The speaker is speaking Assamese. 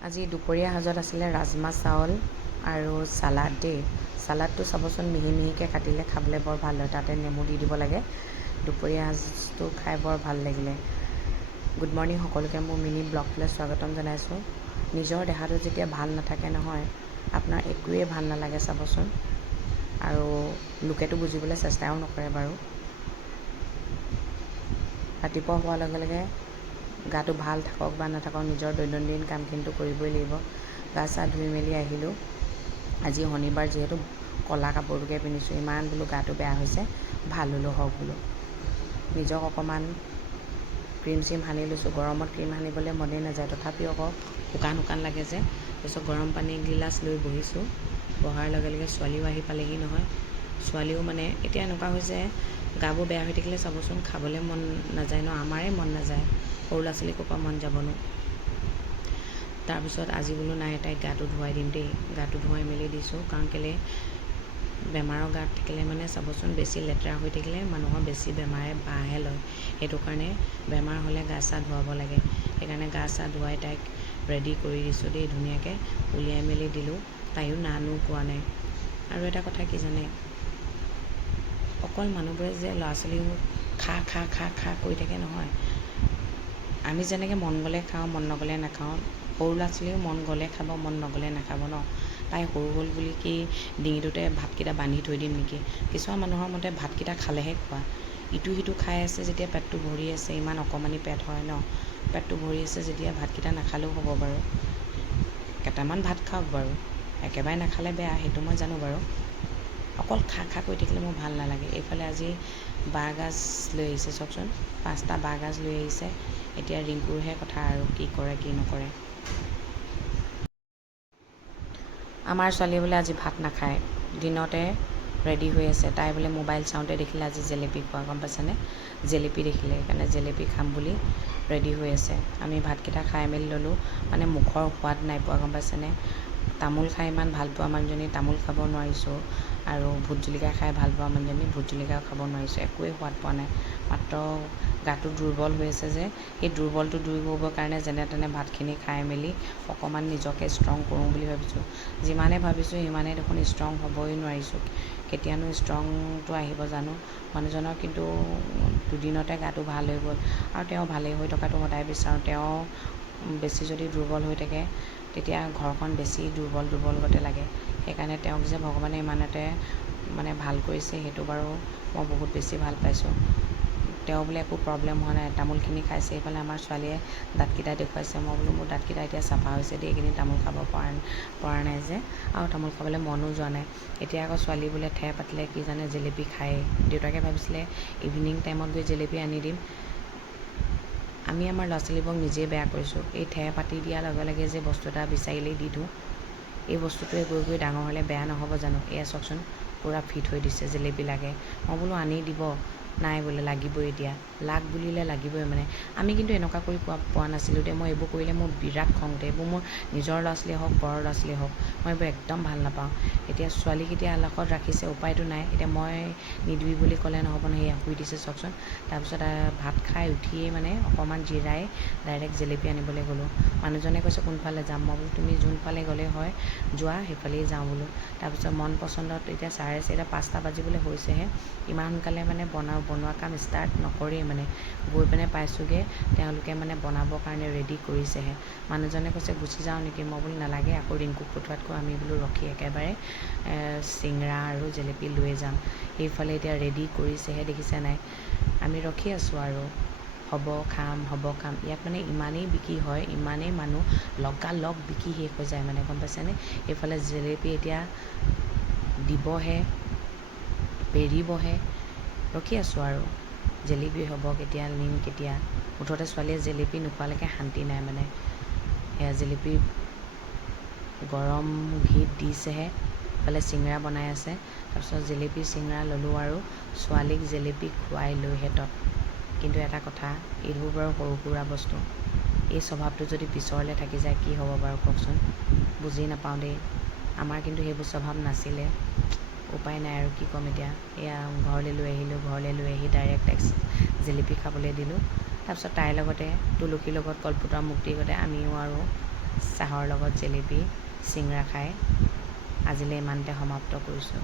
আজি দুপৰীয়া সাজত আছিলে ৰাজমাহ চাউল আৰু চালাড দেই। চালাডটো চাবচোন মিহি মিহিকৈ কাটিলে খাবলৈ বৰ ভাল হয়, তাতে নেমু দি দিব লাগে। দুপৰীয়া সাজটো খাই বৰ ভাল লাগিলে। গুড মৰ্ণিং সকলোকে, মোৰ মিনি ব্লগটোলৈ স্বাগতম জনাইছোঁ। নিজৰ দেহাটো যেতিয়া ভাল নাথাকে নহয়, আপোনাৰ একোৱেই ভাল নালাগে চাবচোন, আৰু লোকেতো বুজিবলৈ চেষ্টাও নকৰে বাৰু। ৰাতিপুৱা হোৱাৰ লগে লগে গাটো ভাল থাকক বা নাথাকক, নিজৰ দৈনন্দিন কামখিনিতো কৰিবই লাগিব। গা চা ধুই মেলি আহিলোঁ। আজি শনিবাৰ যিহেতু ক'লা কাপোৰটোকে পিন্ধিছোঁ। ইমান বোলো গাটো বেয়া হৈছে, ভাল হ'লেও হওক বোলো। নিজক অকণমান ক্ৰীম চিম সানি লৈছোঁ। গৰমত ক্ৰীম সানিবলৈ মনেই নাযায়, তথাপিও আকৌ শুকান শুকান লাগে যে। তাৰপিছত গৰম পানী গিলাচ লৈ বহিছোঁ। বহাৰ লগে লগে ছোৱালীও আহি পালেহি নহয়। ছোৱালীও মানে এতিয়া এনেকুৱা হৈছে, গাবোৰ বেয়া হৈ থাকিলে চাবচোন খাবলৈ মন নাযায় ন, আমাৰে মন নাযায়, সৰু ল'ৰা ছোৱালীৰ পৰা মন যাবনো। তাৰপিছত আজি বোলো নাই, তাইক গাটো ধুৱাই দিম দেই। গাটো ধুৱাই মেলি দিছোঁ, কাৰণ কেলৈ বেমাৰৰ গাত থাকিলে মানে চাবচোন বেছি লেতেৰা হৈ থাকিলে মানুহৰ বেছি বেমাৰে বাঁহে লয়। সেইটো কাৰণে বেমাৰ হ'লে গা চা ধুৱাব লাগে। সেইকাৰণে গা চা ধুৱাই তাইক ৰেডি কৰি দিছোঁ দেই, ধুনীয়াকৈ উলিয়াই মেলি দিলোঁ। তাইও নানো কোৱা নাই। আৰু এটা কথা কি জানে, অকল মানুহবোৰে যে ল'ৰা ছোৱালীও খা খা খা খা কৰি থাকে নহয়। আমি যেনেকৈ মন গ'লে খাওঁ, মন নগ'লে নাখাওঁ, সৰু ল'ৰা ছোৱালীও মন গ'লে খাব, মন নগ'লে নাখাব ন। তাই সৰু হ'ল বুলি কি ডিঙিটোতে ভাতকেইটা বান্ধি থৈ দিম নেকি? কিছুমান মানুহৰ মতে ভাতকেইটা খালেহে খোৱা। ইটো সিটো খাই আছে যেতিয়া পেটটো ভৰি আছে, ইমান অকণমানি পেট হয় ন, পেটটো ভৰি আছে যেতিয়া ভাতকেইটা নাখালেও হ'ব বাৰু। কেইটামান ভাত খাওক বাৰু, একেবাৰে নাখালে বেয়া, সেইটো মই জানো বাৰু। অকল খা খা কৰি থাকিলে মোৰ ভাল নালাগে। এইফালে আজি বাঁহগাজ লৈ আহিছে চাওকচোন, 5টা বাঁহগাজ লৈ আহিছে। এতিয়া ৰিংকুৰহে কথা আৰু কি কৰে কি নকৰে। আমাৰ ছোৱালীয়ে বোলে আজি ভাত নাখায়, দিনতে ৰেডি হৈ আছে। তাই বোলে মোবাইল চাওঁতে দেখিলে আজি জেলেপি খোৱা, গম পাইছেনে? জেলেপি দেখিলে, সেইকাৰণে জেলেপি খাম বুলি ৰেডি হৈ আছে। আমি ভাতকেইটা খাই মেলি ল'লোঁ, মানে মুখৰ সোৱাদ নাই পোৱা, গম পাইছেনে? তামোল খাই ইমান ভাল পোৱা মানুহজনী তামোল খাব নোৱাৰিছোঁ, আৰু ভোট জলকীয়া খাই ভাল পোৱা মানুহজনী ভোট জলকীয়াও খাব নোৱাৰিছোঁ। একোৱেই সোৱাদ পোৱা নাই, মাত্ৰ গাটো দুৰ্বল হৈ আছে যে, সেই দুৰ্বলটো দূৰ কৰিবৰ কাৰণে যেনে তেনে ভাতখিনি খাই মেলি অকণমান নিজকে ষ্ট্ৰং কৰোঁ বুলি ভাবিছোঁ। যিমানে ভাবিছোঁ সিমানেই দেখোন ষ্ট্ৰং হ'বই নোৱাৰিছোঁ। কেতিয়ানো ষ্ট্ৰংটো আহিব জানো। মানুহজনৰ কিন্তু দুদিনতে গাটো ভাল হৈ গ'ল, আৰু তেওঁ ভালেই হৈ থকাটো সদায় বিচাৰোঁ। তেওঁ বেছি যদি দুৰ্বল হৈ থাকে, তেতিয়া ঘৰখন বেছি দুৰ্বল দুৰ্বল গতে লাগে। সেইকাৰণে তেওঁক যে ভগৱানে ইমানতে মানে ভাল কৰিছে, সেইটো বাৰু মই বহুত বেছি ভাল পাইছোঁ। তেওঁ বোলে একো প্ৰব্লেম হোৱা নাই, তামোলখিনি খাইছে। এইফালে আমাৰ ছোৱালীয়ে দাঁতকেইটা দেখুৱাইছে। মই বোলো মোৰ দাঁতকেইটা এতিয়া চাফা হৈছে দেই, এইকেইদিন তামোল খাব পৰা নাই যে, আৰু তামোল খাবলৈ মনো যোৱা নাই। এতিয়া আকৌ ছোৱালী বোলে ঠেহ পাতিলে কি জানে, জেলেপি খায়েই। দেউতাকে ভাবিছিলে ইভিনিং টাইমত গৈ জেলেপি আনি দিম। আমি আমাৰ ল'ৰা ছোৱালীবোৰক নিজেই বেয়া কৰিছোঁ। এই ঠেহ পাতি দিয়াৰ লগে লগে যে বস্তু এটা বিচাৰিলেই দি দিওঁ, এই বস্তুটোৱে গৈ গৈ ডাঙৰ হ'লে বেয়া নহ'ব জানো? এয়া চাওকচোন, পূৰা ফিট হৈ দিছে, জেলেপি লাগে। মই বোলো আনি দিব, নাই বোলে লাগিবই এতিয়া। লাগ বুলিলে লাগিবই মানে। আমি কিন্তু এনেকুৱা কৰি পোৱা নাছিলোঁ দেই। মই এইবোৰ কৰিলে মোৰ বিৰাট খং উঠে। এইবোৰ মোৰ নিজৰ ল'ৰা ছোৱালীয়ে হওক, পৰৰ ল'ৰা ছোৱালীয়ে হওক, মই এইবোৰ একদম ভাল নাপাওঁ। এতিয়া ছোৱালীক এতিয়া আলাসত ৰাখিছে, উপায়তো নাই। এতিয়া মই নিদিবি বুলি ক'লে নহ'ব নহয়। সেয়া শুই দিছে চাওকচোন। তাৰপিছত ভাত খাই উঠিয়েই মানে অকণমান জিৰাই ডাইৰেক্ট জেলেপি আনিবলৈ গ'লোঁ। মানুহজনে কৈছে কোনফালে যাম? মই বোলো তুমি যোনফালে গ'লেই হয় যোৱা, সেইফালেই যাওঁ বোলো। তাৰপিছত মন পচন্দত এতিয়া 4:30, 5টা বাজিবলৈ হৈছেহে। ইমান সোনকালে মানে বনোৱা কাম ষ্টাৰ্ট নকৰেই মানে। গৈ পিনে পাইছোঁগৈ, তেওঁলোকে মানে বনাবৰ কাৰণে ৰেডি কৰিছেহে। মানুহজনে কৈছে গুচি যাওঁ নেকি? মই বোলো নালাগে, আকৌ ৰিংকুক পঠোৱাতকৈ আমি বোলো ৰখি একেবাৰে চিংৰা আৰু জেলেপি লৈ যাম। সেইফালে এতিয়া ৰেডি কৰিছেহে, দেখিছে নাই? আমি ৰখি আছোঁ আৰু হ'ব খাম, হ'ব খাম। ইয়াত মানে ইমানেই বিক্ৰী হয়, ইমানেই মানুহ লগালগ বিক্ৰী শেষ হৈ যায় মানে, গম পাইছেনে? এইফালে জেলেপি এতিয়া দিবহে, পেৰিবহে, ৰখি আছোঁ আৰু জেলেপি হ'ব কেতিয়া, নিম কেতিয়া। মুঠতে ছোৱালীয়ে জেলেপি নোখোৱালৈকে শান্তি নাই মানে। সেয়া জেলেপি গৰম ঘিত দিছেহে, ইফালে চিংৰা বনাই আছে। তাৰপিছত জেলেপি চিংৰা ল'লোঁ, আৰু ছোৱালীক জেলেপি খুৱাই লৈহে তত। কিন্তু এটা কথা, এইবোৰ বাৰু সৰু সুৰা বস্তু, এই স্বভাৱটো যদি পিছৰলৈ থাকি যায় কি হ'ব বাৰু কওকচোন? বুজি নাপাওঁ দেই। আমাৰ কিন্তু সেইবোৰ স্বভাৱ নাছিলে। উপায় নাই আৰু কি ক'ম এতিয়া। এয়া ঘৰলৈ লৈ আহিলোঁ, ঘৰলৈ লৈ আহি ডাইৰেক্ট তাইক জেলেপি খাবলৈ দিলোঁ। তাৰপিছত তাইৰ লগতে তুলসীৰ লগত কলপতৰ মুক্তিৰ গতে আমিও আৰু চাহৰ লগত জেলেপি চিংৰা খাই আজিলৈ ইমানতে সমাপ্ত কৰিছোঁ।